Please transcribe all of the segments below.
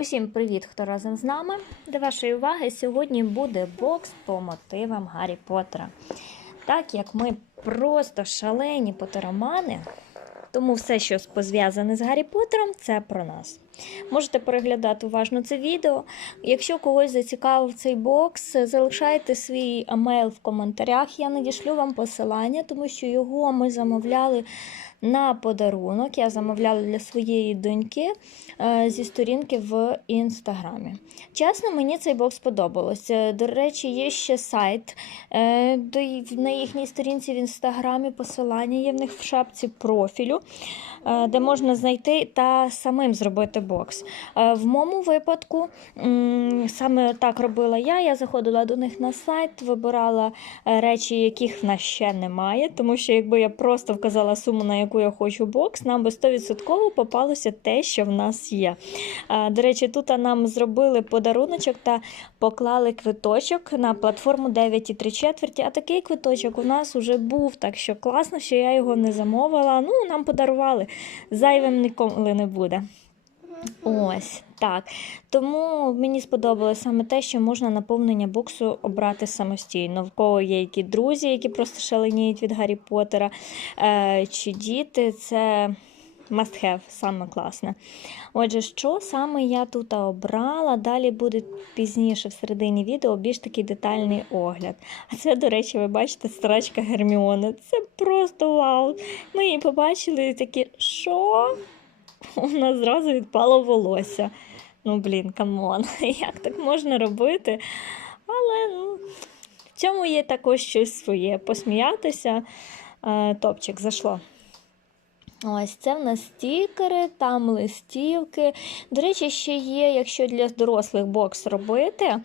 Усім привіт, хто разом з нами. До вашої уваги сьогодні буде бокс по мотивам Гаррі Поттера. Так як ми просто шалені потеромани, тому все, що пов'язане з Гаррі Поттером, це про нас. Можете переглядати уважно це відео. Якщо когось зацікавив цей бокс, залишайте свій емейл в коментарях. Я надішлю вам посилання, тому що його ми замовляли на подарунок. Я замовляла для своєї доньки е, зі сторінки в інстаграмі. Чесно, мені цей бокс сподобалось. Е, До речі, є ще сайт е, на їхній сторінці в інстаграмі. Посилання є в них в шапці профілю, де можна знайти та самим зробити бокс. Е, В моєму випадку саме так робила я. Я заходила до них на сайт, вибирала е, речі, яких в нас ще немає, тому що якби я просто вказала суму, на яку я хочу бокс, нам би 100% попалося те, що в нас є. Е, До речі, тут нам зробили подаруночок та поклали квиточок на платформу 9,3 четверті, а такий квиточок у нас вже був, так що класно, що я його не замовила. Ну, нам подарували. Зайвим ніколи не буде. Ось так. Тому мені сподобалось саме те, що можна наповнення боксу обрати самостійно. В кого є які друзі, які просто шаленіють від Гаррі Поттера, е, чи діти, це must have, саме класне. Отже, що саме я тут обрала? Далі буде пізніше в середині відео більш такий детальний огляд. А це, до речі, ви бачите, страчка Герміони. Це просто вау. Ми її побачили і такі, що? у нас зразу відпало волосся. Ну, блін, камон, як так можна робити? Але ну, в цьому є також щось своє. Посміятися. Е, Топчик зайшло. Ось це в нас стікери, там листівки. До речі, ще є, якщо для дорослих бокс робити,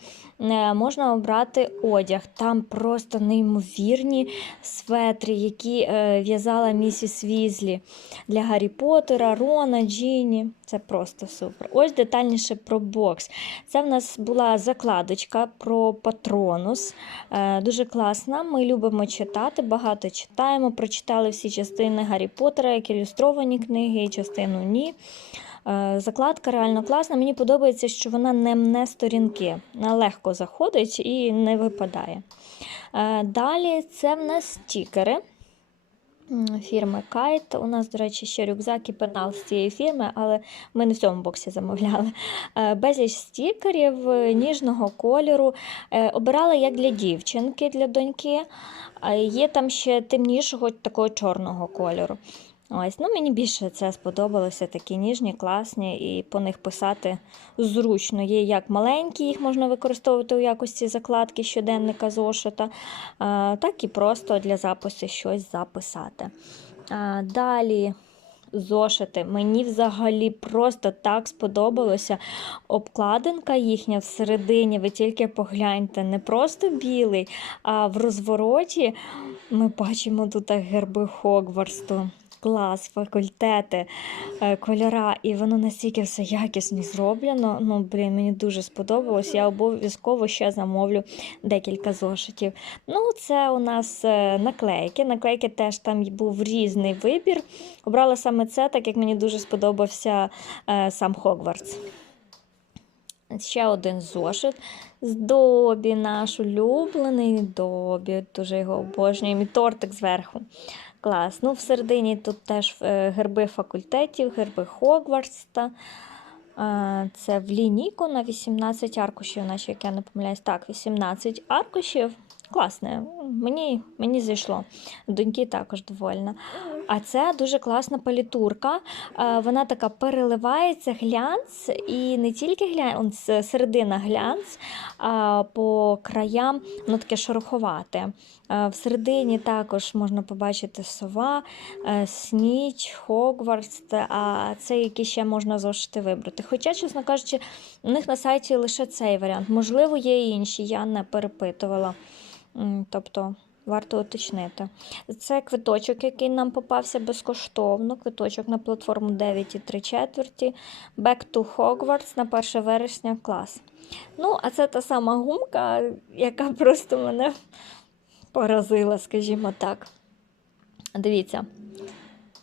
можна обрати одяг. Там просто неймовірні светри, які е, в'язала місіс Візлі для Гаррі Поттера, Рона, Джіні. Це просто супер. Ось детальніше про бокс. Це в нас була закладочка про патронус. Е, Дуже класна. Ми любимо читати, багато читаємо. Прочитали всі частини Гаррі Поттера, як ілюстровані книги, і частину ні. Е, Закладка реально класна. Мені подобається, що вона не мне сторінки. Вона легко заходить і не випадає. Е, Далі це в нас стікери фірми Kite. У нас, до речі, ще рюкзак і пенал з цієї фірми, але ми не в цьому боксі замовляли. Е, Безліч стікерів ніжного кольору. Обирала як для дівчинки, для доньки. Є там ще темнішого такого чорного кольору. Ось, ну мені більше це сподобалося, такі ніжні, класні, і по них писати зручно. Є як маленькі, їх можна використовувати у якості закладки щоденника зошита, так і просто для запису щось записати. Далі зошити. Мені взагалі просто так сподобалося. Обкладинка їхня всередині, ви тільки погляньте, не просто білий, а в розвороті ми бачимо тут герби Хогвартсу. Клас, факультети, е, кольора, і воно настільки все якісно зроблено. Ну, блін, мені дуже сподобалось. Я обов'язково ще замовлю декілька зошитів. Ну, це у нас е, наклейки. Наклейки теж там був різний вибір. Обрала саме це, так як мені дуже сподобався е, сам Хогвартс. Ще один зошит з Добі, наш улюблений Добі. Дуже його обожнюємо. І тортик зверху. Клас. Ну, всередині тут теж е, герби факультетів, герби Хогвартса. Е, Це в лінійку на 18 аркушів, наче як я не помиляюсь. Так, 18 аркушів. Класне, мені, мені зайшло. Доньки також довольна. А це дуже класна палітурка. Е, Вона така переливається глянц, і не тільки глянц, середина глянц, а по краям воно таке шероховате. Е, Всередині також можна побачити сова, е, сніч, Хогвартс, а це які ще можна зошити вибрати. Хоча, чесно кажучи, у них на сайті лише цей варіант. Можливо, є інші, я не перепитувала. Тобто варто уточнити. Це квиточок, який нам попався безкоштовно. Квиточок на платформу 9,3 четверті. Back to Hogwarts на 1 вересня клас. Ну, а це та сама гумка, яка просто мене поразила, скажімо так. Дивіться,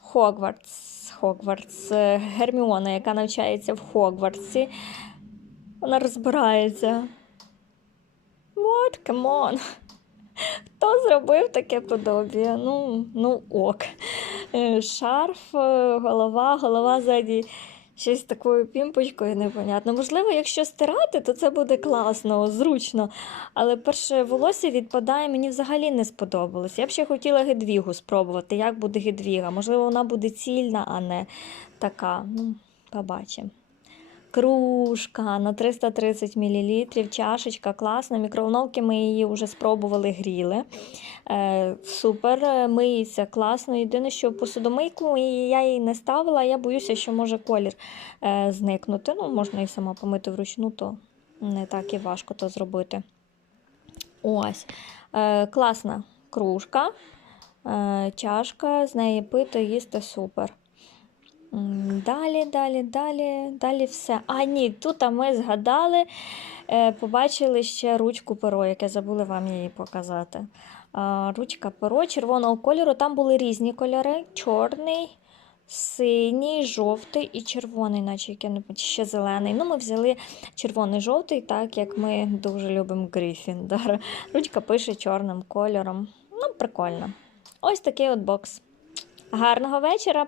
Хогвартс, Хогвартс, е, Герміона, яка навчається в Хогвартсі. Вона розбирається. What? Come on. Хто зробив таке подобіє? Ну, ну ок. Е, Шарф, е, голова, голова ззаді щось такою пімпочкою непонятно. Можливо, якщо стирати, то це буде класно, зручно. Але перше волосся відпадає, мені взагалі не сподобалось. Я б ще хотіла гедвігу спробувати, як буде гедвіга. Можливо, вона буде цільна, а не така. Ну, побачимо. Кружка на 330 мл, чашечка класна. Мікроволновки ми її вже спробували гріли. Е, супер, е, миється класно. Єдине, що посудомийку я її не ставила, я боюся, що може колір е, зникнути. Ну, можна і сама помити вручну, то не так і важко то зробити. Ось. Е, класна кружка, е, чашка, з неї пити, їсти супер. Далі, далі, далі, далі все. А ні, тут ми згадали, е, побачили ще ручку перо, яке забули вам її показати. Ручка перо червоного кольору. Там були різні кольори: чорний, синій, жовтий і червоний, наче ще зелений. Ну, ми взяли червоний жовтий, так як ми дуже любимо Гриффіндор. Ручка пише чорним кольором. Ну, прикольно. Ось такий от бокс. Гарного вечора!